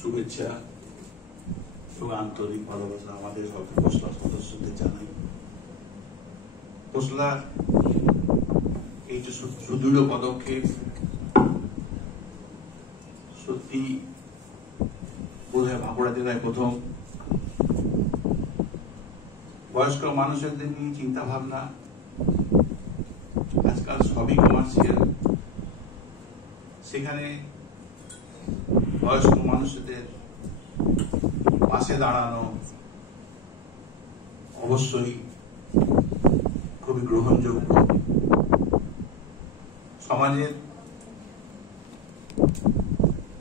শুভেচ্ছা এবং আন্তরিক ভালোবাসা আমাদের খোসলা সদস্যদের জানাই। খোসলার এই যে সুদৃঢ় পদক্ষেপ সত্যি বোধহয় বাঁকুড়া জেলায় প্রথম। বয়স্ক মানুষদের নিয়ে চিন্তা ভাবনা আজকাল সবই কমার্শিয়াল, সেখানে বয়স্ক মানুষদের পাশে দাঁড়ানো অবশ্যই খুবই গ্রহণযোগ্য। সমাজের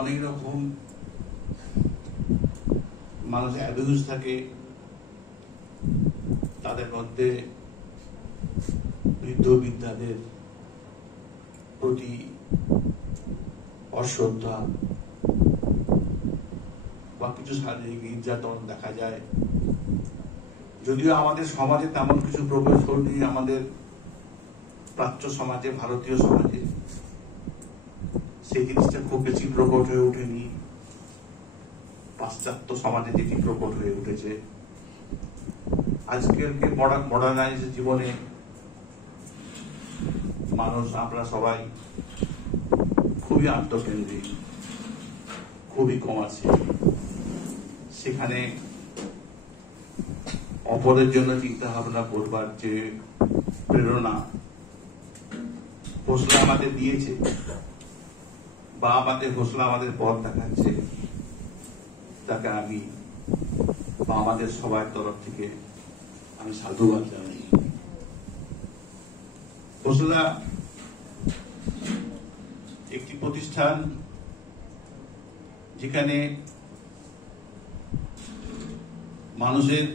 অনেক রকম মানুষের অ্যাবিউজ থাকে, তাদের মধ্যে বৃদ্ধ বৃদ্ধাদের প্রতি অশ্রদ্ধা বা কিছু শারীরিক নির্যাতন দেখা যায়। যদিও আমাদের সমাজে তেমন কিছু প্রবেশ করেনি, আমাদের প্রাচ্য সমাজে, ভারতীয় সমাজে সেই জিনিসটা খুব বেশি প্রকট হয়ে ওঠেনি। পাশ্চাত্য সমাজে যেটি প্রকট হয়ে উঠেছে, আজকের মডার্নাইজ জীবনে মানুষ, আমরা সবাই খুবই আত্মকেন্দ্রিক, খুবই কমার্শিয়াল। সেখানে অপরের জন্য চিন্তা ভাবনা করবার যে প্রেরণা খোসলা আমাদের দিয়েছে বা আমাদের খোসলা আমাদের পথ দেখাচ্ছে, তাকে আমি বা আমাদের সবার তরফ থেকে আমি সাধুবাদ জানাই। খোসলা একটি প্রতিষ্ঠান যেখানে মানুষের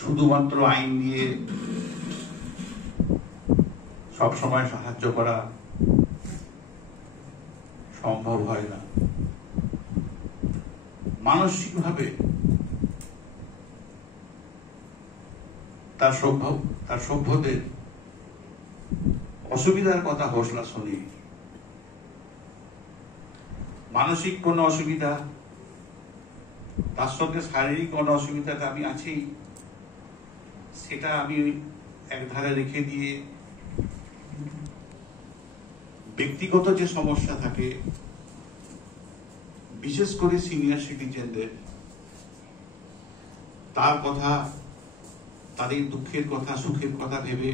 শুধুমাত্র আইন দিয়ে সবসময় সাহায্য করা সম্ভব হয় না। মানসিকভাবে তার সভ্যদের অসুবিধার কথা খোসলা শুনি। মানসিক কোন অসুবিধা, তার সঙ্গে শারীরিক কোন অসুবিধাটা আমি আছি, সেটা আমি একধারে রেখে দিয়ে ব্যক্তিগত যে সমস্যা থাকে, বিশেষ করে সিনিয়র সিটিজেনদের, তার কথা, তাদের দুঃখের কথা, সুখের কথা ভেবে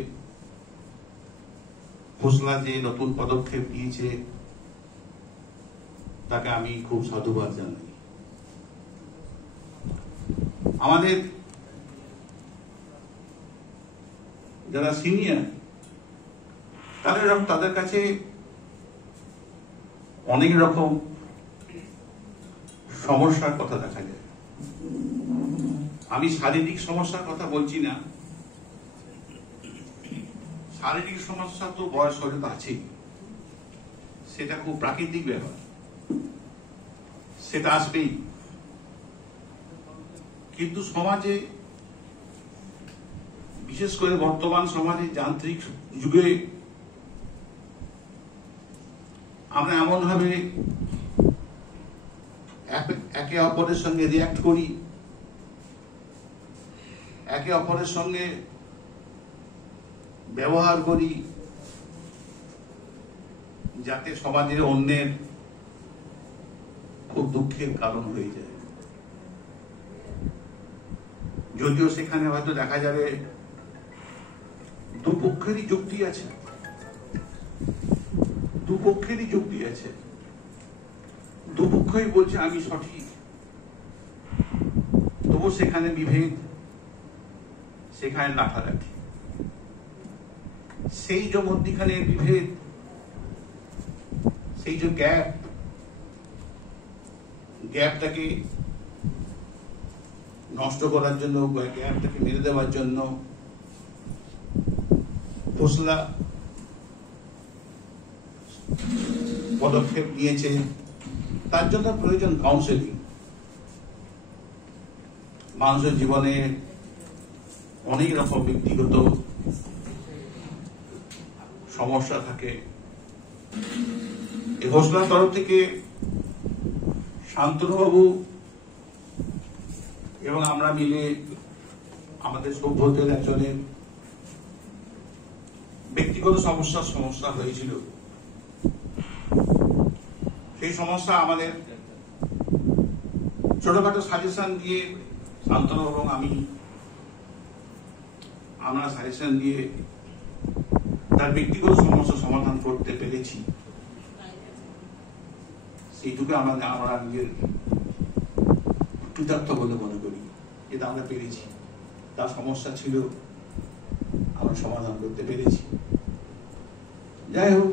খোসলা যে নতুন পদক্ষেপ নিয়েছে তাকে আমি খুব সাধুবাদ জানাই। আমাদের যারা সিনিয়র, তাদের কাছে অনেক রকম সমস্যার কথা দেখা যায়। আমি শারীরিক সমস্যার কথা বলছি না, শারীরিক সমস্যা তো বয়স হলে তো আছেই, সেটা খুব প্রাকৃতিক ব্যাপার, সেটা আসবেই। কিন্তু সমাজে, বিশেষ করে বর্তমান সমাজে যান্ত্রিক যুগে আমরা এমন ভাবে একে অপরের সঙ্গে রিঅ্যাক্ট করি, একে অপরের সঙ্গে ব্যবহার করি, যাতে সমাজের অন্যের খুব দুঃখের কারণ হয়ে যায়। যদিও সেখানে হয়তো দেখা যাবে দুপক্ষেরই যুক্তি আছে, দুপক্ষেরই যুক্তি আছে, দুপক্ষই বলছে আমি সঠিক, তবু সেখানে বিভেদ, সেখানে লাঠালাঠি। সেই যে মধ্যখানের বিভেদ, সেই যে গ্যাপটাকে নষ্ট করার জন্য, গ্যাপটাকে মেরে দেওয়ার জন্য খোসলা পদক্ষেপ নিয়েছে। তার জন্য প্রয়োজন কাউন্সেলিং। মানুষের জীবনে অনেক রকম ব্যক্তিগত সমস্যা থাকে। এই খোসলার তরফ থেকে শান্তনুবাবু এবং আমরা মিলে আমাদের সভ্যদের একজনের ব্যক্তিগত সমস্যা হয়েছিল। সেই সমস্যা আমাদের ছোটখাটো সাজেশন দিয়ে শান্তনু এবং আমরা সাজেশন দিয়ে তার ব্যক্তিগত সমস্যা সমাধান করতে পেরেছি। সেইটুকু আমরা নিজের কৃতার্থ বলে মনে করি, যেটা আমরা পেরেছি। তার সমস্যা ছিল, আমরা সমাধান করতে পেরেছি। যাই হোক,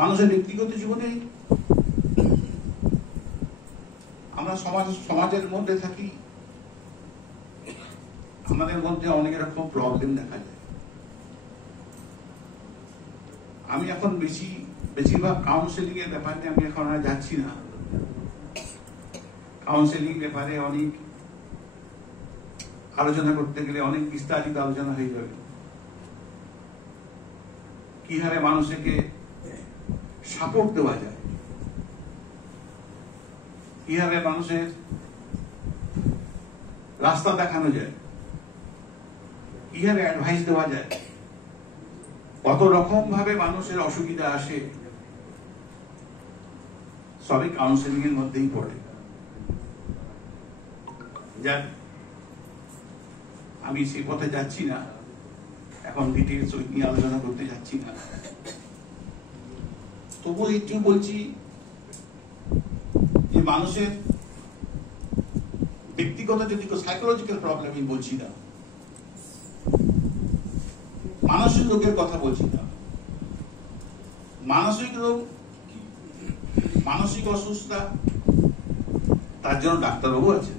মানুষের ব্যক্তিগত জীবনে আমরা সমাজের মধ্যে থাকি, আমাদের মধ্যে অনেক রকম প্রবলেম দেখা যায়। আমি এখন বেশিরভাগ কাউন্সেলিং এর ব্যাপারে আমি এখন আর যাচ্ছি না। কাউন্সেলিং ব্যাপারে অনেক আলোচনা করতে গেলে অনেক বিস্তারিত আলোচনা হয়ে যাবে। কি হারে মানুষকে সাপোর্ট দেওয়া যায়, কি হারে মানুষের রাস্তা দেখানো যায়, কি হারে অ্যাডভাইস দেওয়া যায়, কত রকম ভাবে মানুষের অসুবিধা আসে, সবই কাউন্সেলিং এর মধ্যেই পড়ে। যাক, আমি সেই পথে যাচ্ছি না, এখন ডিটেলস ওই নিয়ে আলোচনা করতে যাচ্ছি না। তবুও একটু বলছি যে মানুষের ব্যক্তিগত যদি সাইকোলজিক্যাল প্রবলেম আমি বলছি না, মানসিক রোগের কথা বলছি না। মানসিক রোগ, মানসিক অসুস্থতা, তার জন্য ডাক্তারবাবু আছে।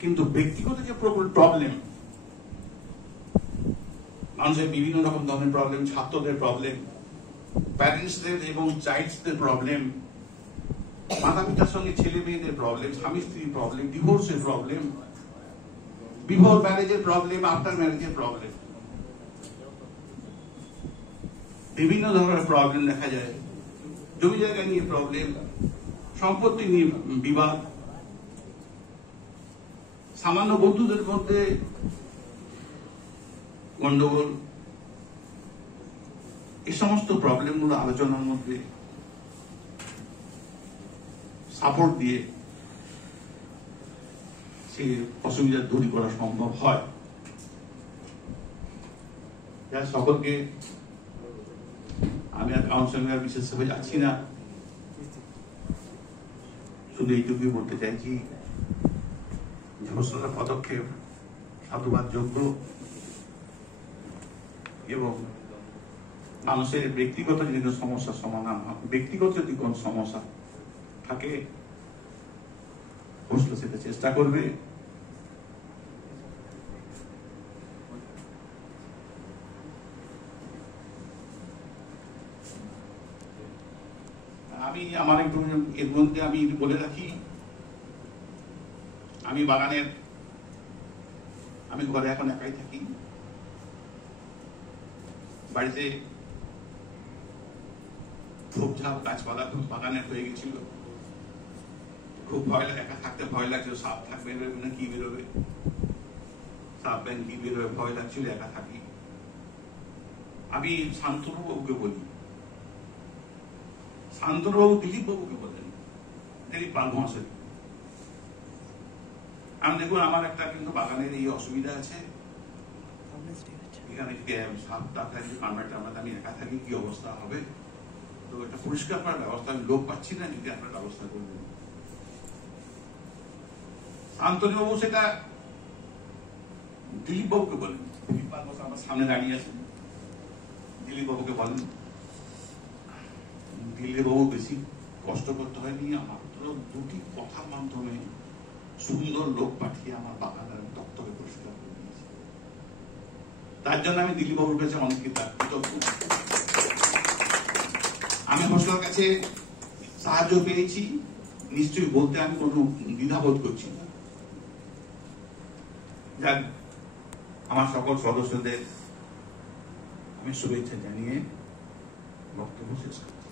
কিন্তু ব্যক্তিগত যে প্রবলেম, মানুষের বিভিন্ন রকম ধরনের প্রবলেম, ছাত্রদের প্রবলেম, প্যারেন্টসদের এবং চাইল্ডসদের প্রবলেম, মাতা পিতার সঙ্গে ছেলে মেয়েদের প্রবলেম, স্বামী স্ত্রীর প্রবলেম, ডিভোর্সের প্রবলেম, বিফোর ম্যারেজের প্রবলেম, আফটার ম্যারেজের প্রবলেম, বিভিন্ন ধরনের প্রবলেম দেখা যায়। জমি জায়গা নিয়ে প্রবলেম, সম্পত্তি নিয়ে বিবাদ, সামান্য বন্ধুদের মধ্যে গন্ডগোল, এই সমস্ত প্রবলেমগুলো আলোচনার মধ্যে সাপোর্ট দিয়ে সেই অসুবিধা দূর করা সম্ভব হয়। সকলকে আমি আর কাউন্সিলিং এর বিশেষভাবে যাচ্ছি না, শুধু এইটুকুই বলতে চাইছি, ঘোষণার পদক্ষেপ সাধুবাদ যোগ্য এবং মানুষের ব্যক্তিগত যদি সমস্যার সমাধান হয়, ব্যক্তিগত যদি কোন সমস্যা থাকে ঘোষণা সেটা চেষ্টা করবে। আমি আমার একটু এর মধ্যে আমি বলে রাখি, আমি ঘরে এখন একাই থাকি। বাড়িতে ঝোপঝাপ গাছপালা খুব বাগানের হয়ে গেছিল, খুব ভয় লাগে, একা থাকতে ভয় লাগছিল, সাপ থাকবে না কি বেরোবে, সাপ ব্যাং কি বেরোবে, ভয় লাগছিল, একা থাকি। আমি শান্তনুবাবুকে বলি, শান্তনুবাবু দিলীপ বাবুকে বলেন, দিলীপ পাল মহাশয়, আমি দেখুন আমার একটা কিন্তু বাগানের এই অসুবিধা আছে, এখানে যদি সাপ টাপ থাকে, আমি একা থাকি, কি অবস্থা হবে, তো এটা পরিষ্কার করার ব্যবস্থা আমি লোক পাচ্ছি না, যদি আপনার ব্যবস্থা করবেন। শান্তনুবাবু সেটা দিলীপ বাবুকে বলেন, দিলীপ পাল মহাশয় আমার সামনে দাঁড়িয়ে আছেন, দিলীপ বাবুকে বলেন। দিলীপ বাবু বেশি কষ্ট করতে হয়নি, মাত্র দুটি কথার মাধ্যমে সুন্দর লোক পাঠিয়ে আমার বাগানের দপ্তরে পরিষ্কার করে দিয়েছে। তার জন্য আমি দিলীপ বাবুর কাছে অনেক কৃতজ্ঞ। আমি হোস্টেলের কাছে সাহায্য পেয়েছি, নিশ্চয়ই বলতে আমি কোনো দ্বিধাবোধ করছি না। যাক, আমার সকল সদস্যদের আমি শুভেচ্ছা জানিয়ে বক্তব্য শেষ করছি।